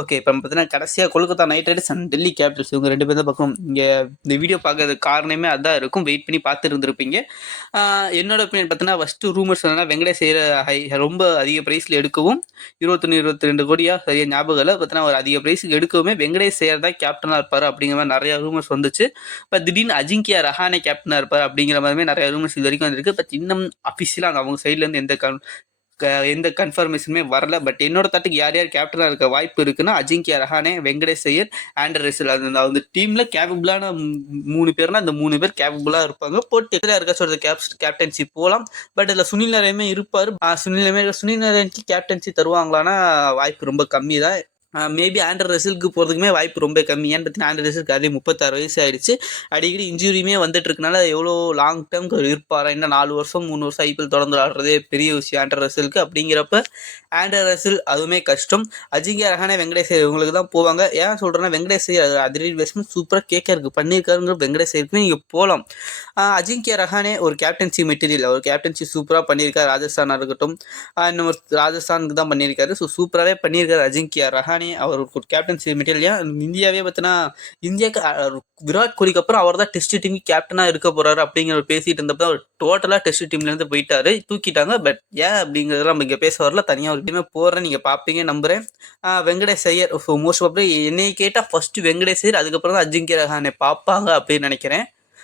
Okay. இப்ப பார்த்தீங்கன்னா, கடைசியா Kolkata night Riders and Delhi Capitals இவங்க 2 பேர் தான் பார்க்கணும். இங்க இந்த வீடியோ பார்க்கறதுக்கு காரணமே அதான் இருக்கும். வெயிட் பண்ணி பார்த்துட்டு இருந்திருப்பீங்க. ஆ என்னோட ஒப்பீனியன் பார்த்தீங்கன்னா, ஃபர்ஸ்ட்டு ரூமர்ஸ் என்னன்னா, வெங்கடேஷ் ஐயர ரொம்ப அதிக பிரைஸ்ல எடுக்கவும் 21, 22 கோடியா சரியா ஞாபகம் இல்ல. பார்த்தீங்கன்னா, ஒரு அதிக பிரைஸ்க்கு எடுக்கவுமே வெங்கடேஷ் ஐயர் தான் கேப்டனா இருப்பாரு அப்படிங்கிற மாரி நெறைய ரூமர்ஸ் வந்துச்சு. இப்ப திடீர்னு அஜிங்கியா ரஹானே கேப்டனா இருப்பாரு அப்படிங்கிற மாரியுமே நெறைய ரூமர்ஸ் இதுவரைக்கும் வந்திருக்கு. பட் இன்னும் அஃபிஷியலா அவங்க சைட்ல இருந்து எந்த கன்ஃபர்மேஷனுமே வரல. பட் என்னோட தாட்டுக்கு யார் யார் கேப்டனா இருக்க வாய்ப்பு இருக்குன்னா, அஜிங்கியா ரஹானே, வெங்கடேஷ் ஐயர், ஆண்டர் ரசல். அந்த டீம்ல கேப்பபிளான 3 பேர்னா, அந்த 3 பேர் கேப்பபிளா இருப்பாங்க. போட்டு எதிரா யாருக்காச்சும் ஒருத்தர் கேப்டன்சி போலாம். பட் இதுல சுனில் நரேனுமே இருப்பாரு. சுனில் நரேனுக்கு கேப்டன்சி தருவாங்களான்னா வாய்ப்பு ரொம்ப கம்மி தான். மேபி ஆண்டர் ரசலுக்கு போறதுக்குமே வாய்ப்பு ரொம்ப கம்மி. ஏன்னு பார்த்தீங்கன்னா, ஆண்டர் ரசலுக்கு ஆல்ரெடி 36 வயசு ஆயிடுச்சு. அடிக்கடி இன்ஜுரியுமே வந்துட்டு இருக்கனால எவ்வளோ லாங் டேர்ம்க்கு அவர் இருப்பாரா? இன்னும் 4 வருஷம் 3 வருஷம் ஐபிஎல் தொடர்ந்து ஆடுறதே பெரிய விஷயம் ஆண்டர் ரசலுக்கு. அப்படிங்கிறப்ப ஆண்டர் ரசல் அதுவுமே கஷ்டம். அஜிங்கியா ரஹானே, வெங்கடேஷ் ஐயர் இவங்களுக்கு தான் போவாங்க. ஏன் சொல்றேன்னா, வெங்கடேஷ் ஐயர் அதிரடி இன்வெஸ்ட்மெண்ட் சூப்பரா கேகேஆருக்கு பண்ணியிருக்காருங்கிற வெங்கடேஷ் ஐயருக்குமே நீங்க போலாம். அஜிங்கியா ரஹானே ஒரு கேப்டன்சி மெட்டீரியல். அவர் கேப்டன்சி சூப்பரா பண்ணியிருக்காரு. ராஜஸ்தானா இருக்கட்டும், இன்னும் ராஜஸ்தானுக்கு தான் பண்ணியிருக்காரு. ஸோ சூப்பராகவே பண்ணியிருக்காரு அஜிங்கியா ரஹானே. அவர் ஒரு கேப்டன்சி மெட்டீரியல். ஏன் இந்தியாவே பார்த்தீங்கன்னா, இந்தியாவுக்கு விராட் கோலிக்கு அப்புறம் அவர் தான் டெஸ்ட் டீமுக்கு கேப்டனா இருக்க போறாரு அப்படிங்கிற பேசிட்டு இருந்தப்ப அவர் டோட்டலா டெஸ்ட் டீம்ல இருந்து போயிட்டாரு, தூக்கிட்டாங்க. பட் ஏன் அப்படிங்கிறது நம்ம இங்க பேச வரல. தனியா ஒரு டீமே போறேன், நீங்க பாப்பீங்க நம்புறேன். வெங்கடேஷ் ஐயர் மோஸ்ட் ப்ராபபிலி என்னைய கேட்டா ஃபர்ஸ்ட் வெங்கடேஷ் ஐயர், அதுக்கப்புறம் தான் அஜிங்கிய ரஹானே பார்ப்பாங்க அப்படின்னு நினைக்கிறேன்.